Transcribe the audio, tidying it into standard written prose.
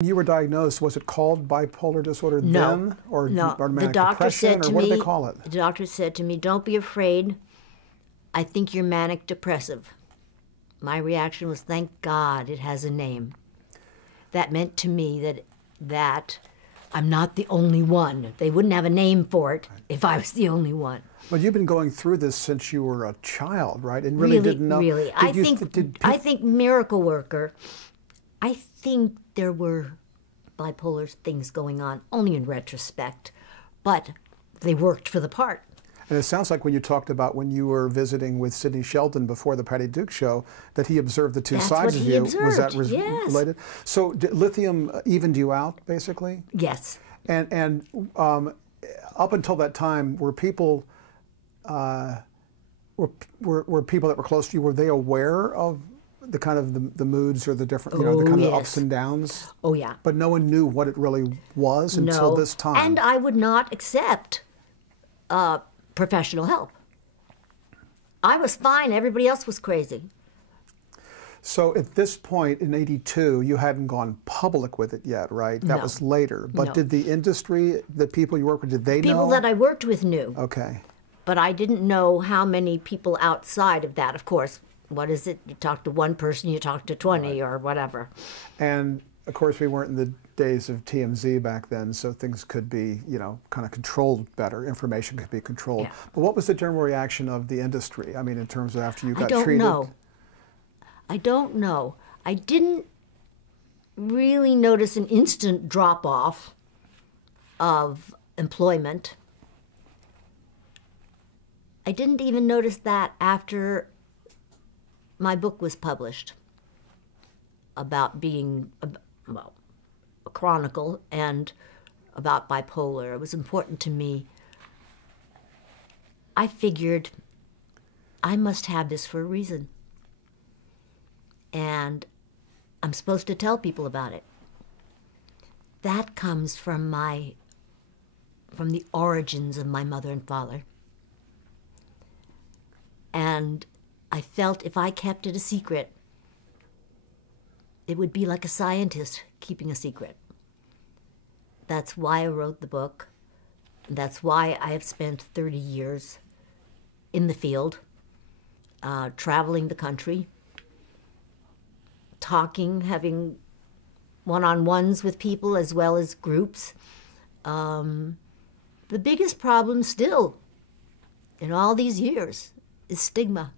You were diagnosed, was it called bipolar disorder then? Or No. manic depression, or what do they call it? The doctor said to me, don't be afraid. I think you're manic depressive. My reaction was, thank God it has a name. That meant to me that I'm not the only one. They wouldn't have a name for it if I was the only one. But you've been going through this since you were a child, right? And really didn't know. Really. I think miracle worker, I think there were bipolar things going on, only in retrospect, but they worked for the part. And it sounds like when you talked about when you were visiting with Sidney Sheldon before the Patty Duke show, that he observed the two sides of you. Observed. Was that Yes. related? So did lithium evened you out, basically? Yes. And up until that time, were people were people that were close to you, were they aware of the kind of the moods or the different, the kind of ups and downs? Oh, yeah. But no one knew what it really was until this time. And I would not accept professional help. I was fine. Everybody else was crazy. So at this point in '82, you hadn't gone public with it yet, right? That was later. But did the industry, the people you work with, did they know? People that I worked with knew. Okay. But I didn't know how many people outside of that. Of course, what is it? You talk to one person, you talk to 20 or whatever. And of course, we weren't in the days of TMZ back then, so things could be, kind of controlled better. Information could be controlled. Yeah. But what was the general reaction of the industry? I mean, in terms of after you got treated? I don't know. I didn't really notice an instant drop-off of employment. I didn't even notice that after my book was published about being, a chronicle and about bipolar. It was important to me. I figured I must have this for a reason. And I'm supposed to tell people about it. That comes from the origins of my mother and father. And I felt if I kept it a secret, it would be like a scientist keeping a secret. That's why I wrote the book. That's why I have spent 30 years in the field, traveling the country, talking, having one-on-ones with people as well as groups. The biggest problem still, in all these years, is stigma.